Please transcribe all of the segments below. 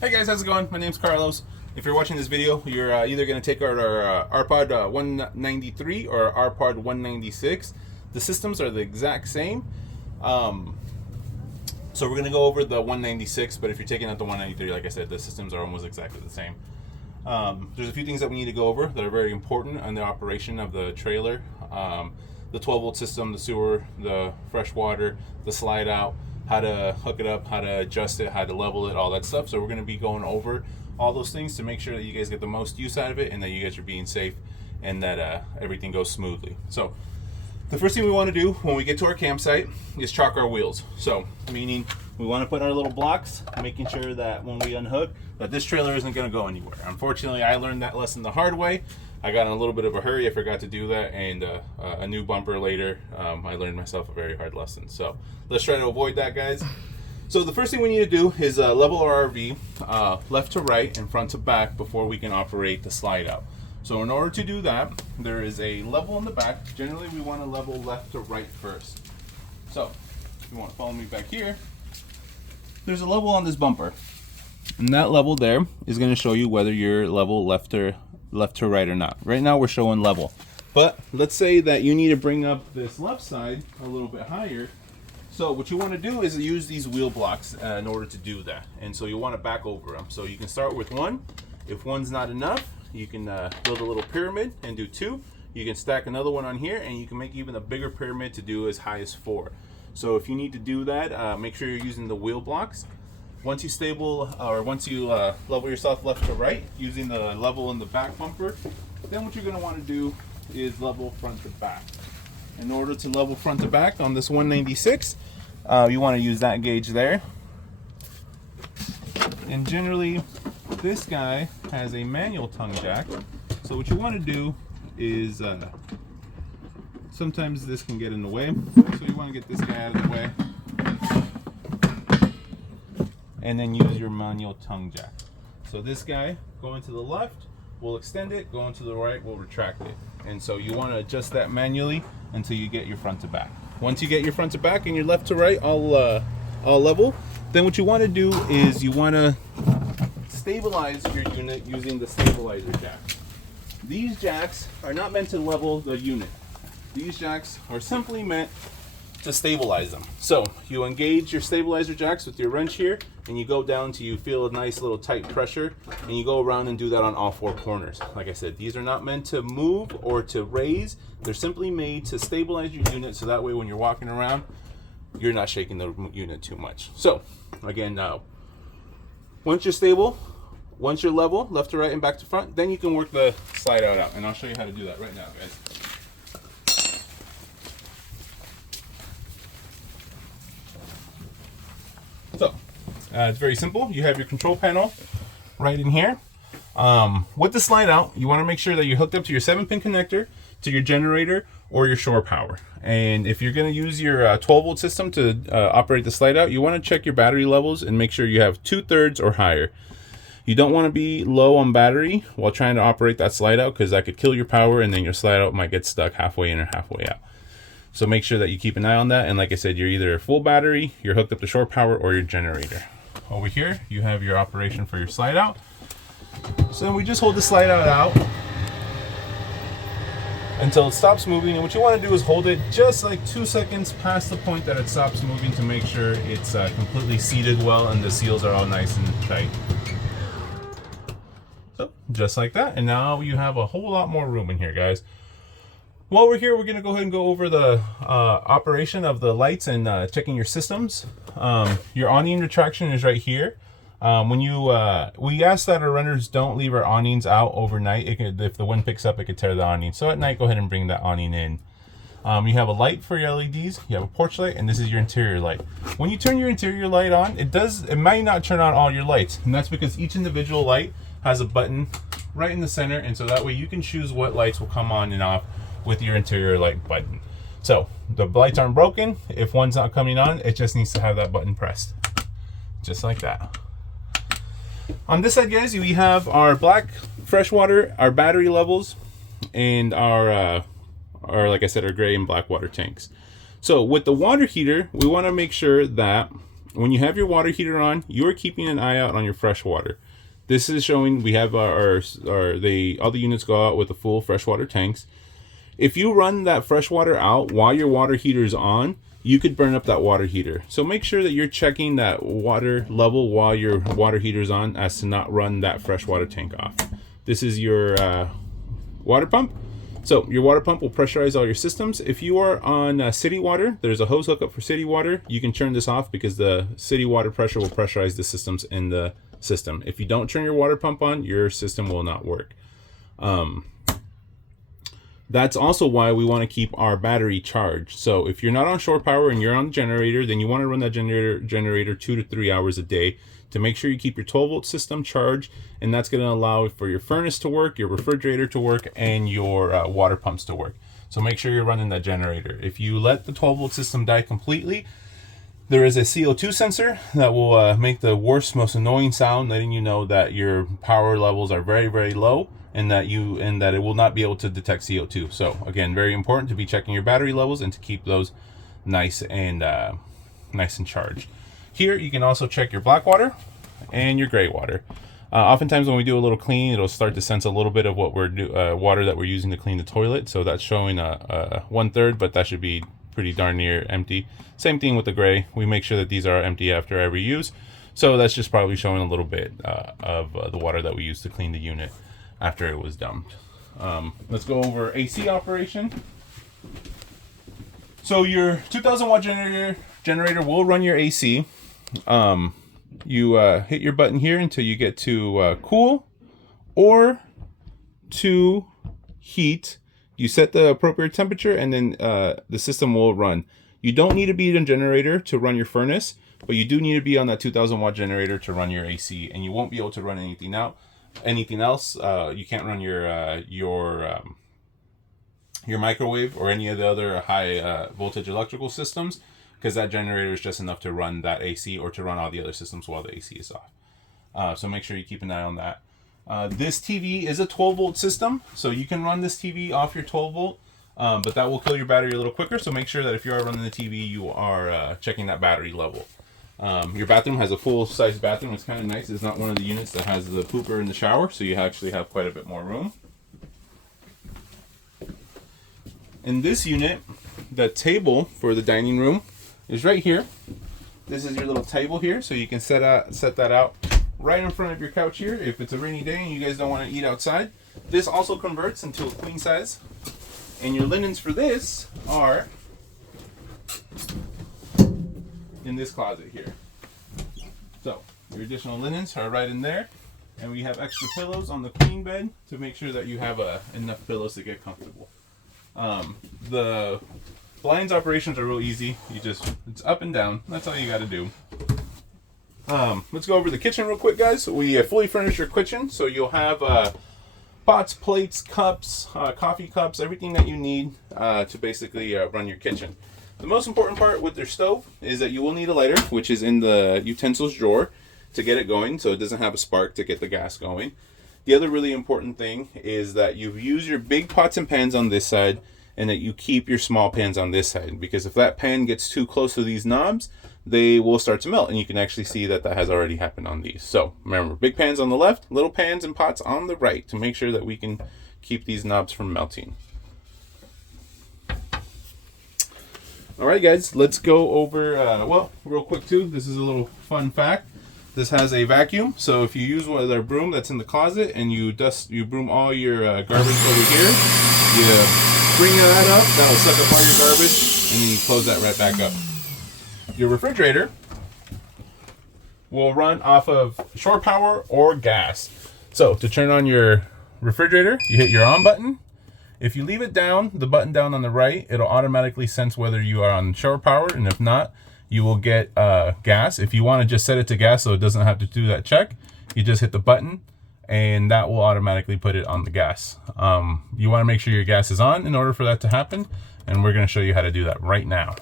Hey guys, how's it going? My name's Carlos. If you're watching this video, you're either going to take our Rpod 193 or Rpod 196. The systems are the exact same. So we're going to go over the 196, but if you're taking out the 193, like I said, the systems are almost exactly the same. There's a few things that we need to go over that are very important on the operation of the trailer. The 12-volt system, the sewer, the fresh water, the slide out, how to hook it up, how to adjust it, how to level it, all that stuff. So we're going to be going over all those things to make sure that you guys get the most use out of it and that you guys are being safe and that everything goes smoothly. So the first thing we want to do when we get to our campsite is chalk our wheels. So meaning we want to put our little blocks, making sure that when we unhook that this trailer isn't going to go anywhere. Unfortunately, I learned that lesson the hard way. I got in a little bit of a hurry. I forgot to do that, and a new bumper later, I learned myself a very hard lesson. So let's try to avoid that, guys. So the first thing we need to do is level our RV left to right and front to back before we can operate the slide out. So in order to do that, there is a level in the back. Generally, we want to level left to right first. So if you want to follow me back here, there's a level on this bumper. And that level there is going to show you whether you're level left to right or not. Right now we're showing level. But let's say that you need to bring up this left side a little bit higher. So what you want to do is use these wheel blocks in order to do that. And so you want to back over them. So you can start with one. If one's not enough, you can build a little pyramid and do two. You can stack another one on here, and you can make even a bigger pyramid to do as high as 4. So if you need to do that, make sure you're using the wheel blocks. Once you level yourself left to right using the level in the back bumper, then what you're going to want to do is level front to back. In order to level front to back on this 196, you want to use that gauge there. And generally, this guy has a manual tongue jack. So what you want to do is, sometimes this can get in the way. So you want to get this guy out of the way. And then use your manual tongue jack. So this guy going to the left will extend it, going to the right will retract it. And so you want to adjust that manually until you get your front to back. Once you get your front to back and your left to right all level, then what you want to do is you want to stabilize your unit using the stabilizer jack. These jacks are not meant to level the unit. These jacks are simply meant to stabilize them. So you engage your stabilizer jacks with your wrench here, and you go down till you feel a nice little tight pressure, and you go around and do that on all 4 corners. Like I said, these are not meant to move or to raise. They're simply made to stabilize your unit, so that way when you're walking around, you're not shaking the unit too much. So again, once you're stable, once you're level, left to right and back to front, then you can work the slide out. And I'll show you how to do that right now, guys. So it's very simple. You have your control panel right in here. With the slide out, you want to make sure that you're hooked up to your 7-pin connector, to your generator, or your shore power. And if you're going to use your 12-volt system to operate the slide out, you want to check your battery levels and make sure you have 2/3 or higher. You don't want to be low on battery while trying to operate that slide out, because that could kill your power and then your slide out might get stuck halfway in or halfway out. So make sure that you keep an eye on that. And like I said, you're either full battery, you're hooked up to shore power, or your generator. Over here, you have your operation for your slide out. So we just hold the slide out until it stops moving. And what you want to do is hold it just like 2 seconds past the point that it stops moving to make sure it's completely seated well and the seals are all nice and tight. So just like that. And now you have a whole lot more room in here, guys. While we're here, we're going to go ahead and go over the operation of the lights and checking your systems. Your awning retraction is right here. We ask that our runners don't leave our awnings out overnight. If the wind picks up, it could tear the awning. So at night, go ahead and bring that awning in. You have a light for your LEDs. You have a porch light, and this is your interior light. When you turn your interior light on, it might not turn on all your lights, and that's because each individual light has a button right in the center, and so that way you can choose what lights will come on and off with your interior light button. So the lights aren't broken. If one's not coming on, it just needs to have that button pressed, just like that. On this side, guys, we have our black freshwater, our battery levels, and our like I said, our gray and black water tanks. So with the water heater, we want to make sure that when you have your water heater on, you are keeping an eye out on your fresh water. This is showing we have all the units go out with the full freshwater tanks. If you run that fresh water out while your water heater is on, you could burn up that water heater. So make sure that you're checking that water level while your water heater is on, as to not run that freshwater tank off. This is your water pump. So your water pump will pressurize all your systems. If you are on city water, there's a hose hookup for city water. You can turn this off because the city water pressure will pressurize the systems in the system. If you don't turn your water pump on, your system will not work. That's also why we want to keep our battery charged. So if you're not on shore power and you're on the generator, then you want to run that generator 2 to 3 hours a day to make sure you keep your 12-volt system charged, and that's going to allow for your furnace to work, your refrigerator to work, and your water pumps to work. So make sure you're running that generator. If you let the 12-volt system die completely, there is a CO2 sensor that will make the worst, most annoying sound, letting you know that your power levels are very, very low, and that it will not be able to detect CO2. So again, very important to be checking your battery levels and to keep those nice and charged. Here you can also check your black water and your gray water. Oftentimes when we do a little clean, it'll start to sense a little bit of what water that we're using to clean the toilet. So that's showing 1/3, but that should be pretty darn near empty. Same thing with the gray. We make sure that these are empty after every use. So that's just probably showing a little bit of the water that we used to clean the unit after it was dumped. Let's go over AC operation. So your 2000 watt generator will run your AC. You hit your button here until you get to cool or to heat. You set the appropriate temperature, and then the system will run. You don't need to be in a generator to run your furnace, but you do need to be on that 2000 watt generator to run your AC, and you won't be able to run anything else. You can't run your microwave or any of the other high voltage electrical systems, because that generator is just enough to run that AC or to run all the other systems while the AC is off. So make sure you keep an eye on that. This TV is a 12-volt system, so you can run this TV off your 12-volt, but that will kill your battery a little quicker. So make sure that if you are running the TV, you are checking that battery level. Your bathroom has a full-size bathroom. It's kind of nice. It's not one of the units that has the pooper in the shower, so you actually have quite a bit more room. In this unit, the table for the dining room is right here. This is your little table here, so you can set that out right in front of your couch here if it's a rainy day and you guys don't want to eat outside. This also converts into a queen size, and your linens for this are in this closet here. So your additional linens are right in there, and we have extra pillows on the queen bed to make sure that you have enough pillows to get comfortable. The blinds operations are real easy. It's up and down. That's all you got to do. Let's go over the kitchen real quick, guys. We fully furnish your kitchen, so you'll have pots, plates, cups, coffee cups, everything that you need to basically run your kitchen. The most important part with your stove is that you will need a lighter, which is in the utensils drawer, to get it going, so it doesn't have a spark to get the gas going. The other really important thing is that you use your big pots and pans on this side, and that you keep your small pans on this side, because if that pan gets too close to these knobs, they will start to melt, and you can actually see that has already happened on these. So remember, big pans on the left, little pans and pots on the right, to make sure that we can keep these knobs from melting. All right, guys, let's go over, real quick too, this is a little fun fact. This has a vacuum, so if you use one of their broom that's in the closet and you broom all your garbage over here, you bring that up, that'll suck up all your garbage, and then you close that right back up. Your refrigerator will run off of shore power or gas. So to turn on your refrigerator, you hit your on button. If you leave it down, the button down on the right, it'll automatically sense whether you are on shore power, and if not, you will get gas. If you want to just set it to gas so it doesn't have to do that check, you just hit the button, and that will automatically put it on the gas. You want to make sure your gas is on in order for that to happen, and we're going to show you how to do that right now.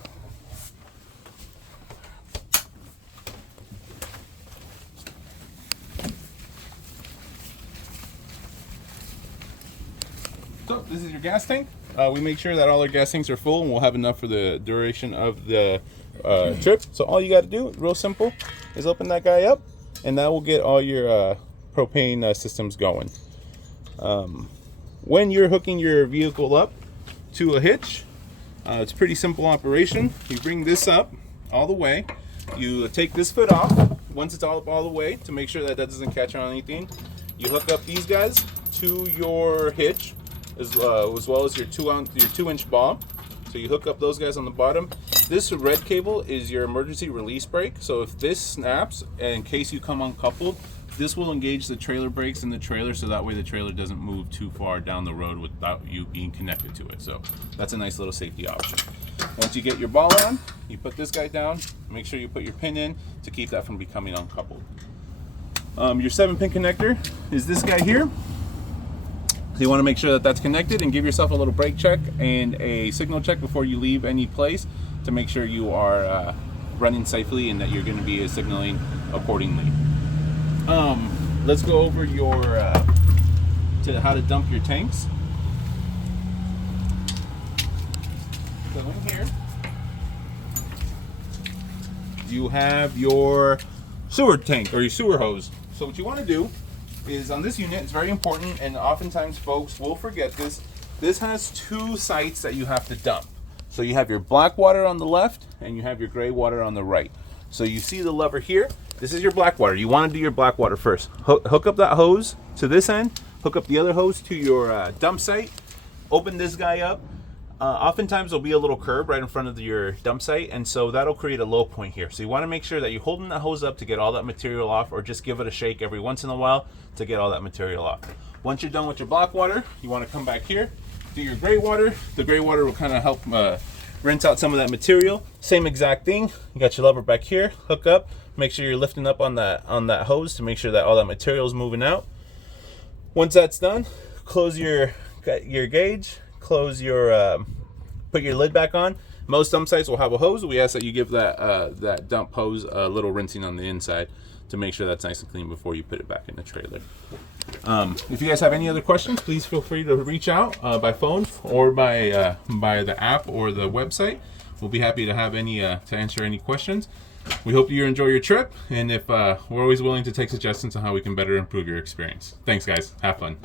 So this is your gas tank. we make sure that all our gas tanks are full, and we'll have enough for the duration of the trip. So all you got to do, real simple, is open that guy up, and that will get all your propane systems going. When you're hooking your vehicle up to a hitch, it's a pretty simple operation. You bring this up all the way. You take this foot off once it's all the way to make sure that doesn't catch on anything. You hook up these guys to your hitch as well as your 2-inch ball. So you hook up those guys on the bottom. This red cable is your emergency release brake. So if this snaps, in case you come uncoupled, this will engage the trailer brakes in the trailer, so that way the trailer doesn't move too far down the road without you being connected to it. So that's a nice little safety option. Once you get your ball on, you put this guy down. Make sure you put your pin in to keep that from becoming uncoupled. Your 7-pin connector is this guy here. So you want to make sure that that's connected, and give yourself a little brake check and a signal check before you leave any place to make sure you are running safely and that you're going to be signaling accordingly. Let's go over your to how to dump your tanks. So in here, you have your sewer tank or your sewer hose. So what you want to do is, on this unit, it's very important, and oftentimes folks will forget this. This has 2 sites that you have to dump. So you have your black water on the left and you have your gray water on the right. So you see the lever here. This is your black water. You want to do your black water first. Hook up that hose to this end. Hook up the other hose to your dump site. Open this guy up. Oftentimes there'll be a little curb right in front of your dump site, and so that'll create a low point here. So you want to make sure that you're holding that hose up to get all that material off, or just give it a shake every once in a while to get all that material off. Once you're done with your black water, you want to come back here, do your gray water. The gray water will kind of help rinse out some of that material. Same exact thing. You got your lever back here. Hook up. Make sure you're lifting up on that hose to make sure that all that material is moving out. Once that's done, close your gauge. Close your put your lid back on. Most dump sites will have a hose. We ask that you give that dump hose a little rinsing on the inside to make sure that's nice and clean before you put it back in the trailer. If you guys have any other questions, please feel free to reach out by phone or by the app or the website. We'll be happy to have to answer any questions. We hope you enjoy your trip, and if we're always willing to take suggestions on how we can better improve your experience. Thanks, guys. Have fun.